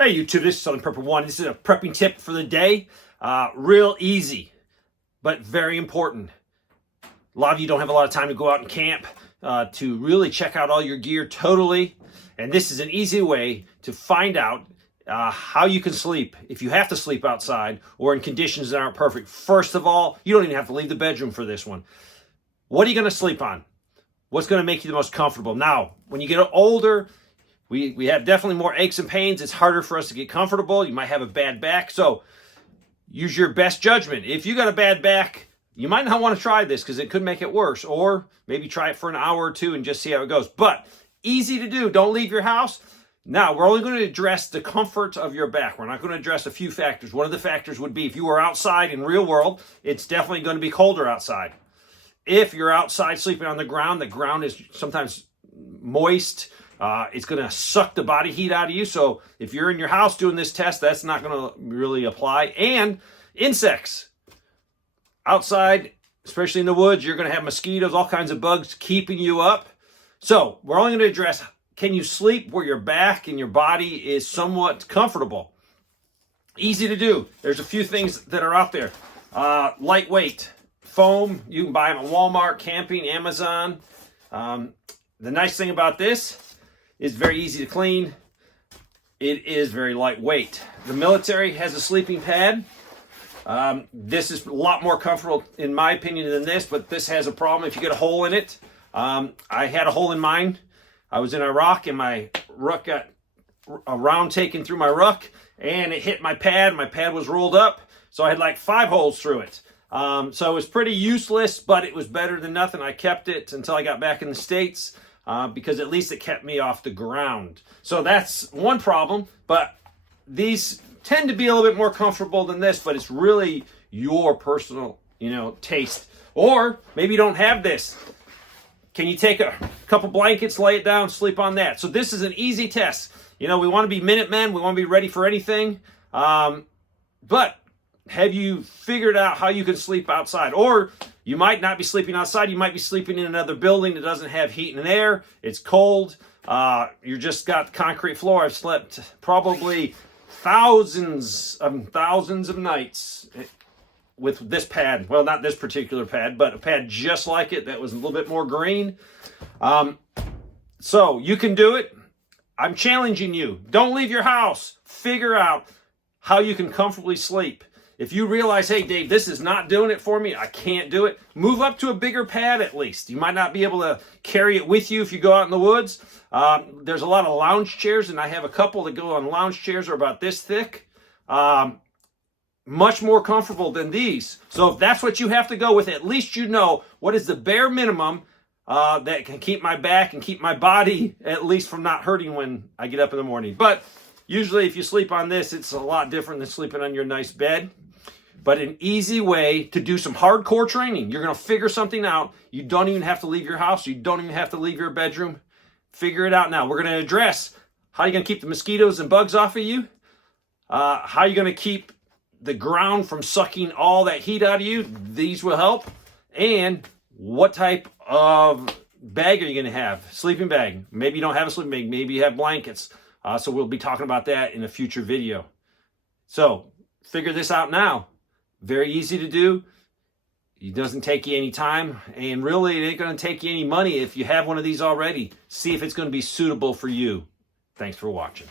Hey YouTube, this is Southern Prepper 1. This is a prepping tip for the day. Real easy, but very important. A lot of you don't have a lot of time to go out and camp to really check out all your gear totally. And this is an easy way to find out how you can sleep if you have to sleep outside or in conditions that aren't perfect. First of all, you don't even have to leave the bedroom for this one. What are you going to sleep on? What's going to make you the most comfortable? Now, when you get older, we have definitely more aches and pains. It's harder for us to get comfortable. You might have a bad back. So use your best judgment. If you got a bad back, you might not want to try this because it could make it worse. Or maybe try it for an hour or two and just see how it goes. But easy to do. Don't leave your house. Now, we're only going to address the comfort of your back. We're not going to address a few factors. One of the factors would be if you were outside in real world, it's definitely going to be colder outside. If you're outside sleeping on the ground is sometimes moist. It's going to suck the body heat out of you. So if you're in your house doing this test, that's not going to really apply. And insects. Outside, especially in the woods, you're going to have mosquitoes, all kinds of bugs keeping you up. So we're only going to address, can you sleep where your back and your body is somewhat comfortable? Easy to do. There's a few things that are out there. Lightweight foam. You can buy them at Walmart, camping, Amazon. The nice thing about this, it's very easy to clean. It is very lightweight. The military has a sleeping pad. This is a lot more comfortable, in my opinion, than this, but this has a problem if you get a hole in it. I had a hole in mine. I was in Iraq, and my ruck got a round taken through my ruck, and it hit my pad. My pad was rolled up, so I had like 5 holes through it. So it was pretty useless, but it was better than nothing. I kept it until I got back in the States. Because at least it kept me off the ground. So that's one problem, but these tend to be a little bit more comfortable than this, but it's really your personal, taste. Or maybe you don't have this. Can you take a couple blankets, lay it down, sleep on that? So this is an easy test. We want to be Minutemen. We want to be ready for anything. But have you figured out how you can sleep outside? Or you might not be sleeping outside. You might be sleeping in another building that doesn't have heat and air. It's cold. You just got concrete floor. I've slept probably thousands of nights with this pad. Well, not this particular pad, but a pad just like it that was a little bit more green. So you can do it. I'm challenging you. Don't leave your house. Figure out how you can comfortably sleep. If you realize, hey, Dave, this is not doing it for me, I can't do it, move up to a bigger pad at least. You might not be able to carry it with you if you go out in the woods. There's a lot of lounge chairs, and I have a couple that go on lounge chairs are about this thick. Much more comfortable than these. So if that's what you have to go with, at least you know what is the bare minimum that can keep my back and keep my body at least from not hurting when I get up in the morning. But usually if you sleep on this, it's a lot different than sleeping on your nice bed. But an easy way to do some hardcore training. You're going to figure something out. You don't even have to leave your house. You don't even have to leave your bedroom. Figure it out now. We're going to address how you're going to keep the mosquitoes and bugs off of you. How you're going to keep the ground from sucking all that heat out of you. These will help. And what type of bag are you going to have? Sleeping bag. Maybe you don't have a sleeping bag. Maybe you have blankets. So we'll be talking about that in a future video. So figure this out now. Very easy to do. It doesn't take you any time. And really, it ain't going to take you any money if you have one of these already. See if it's going to be suitable for you. Thanks for watching.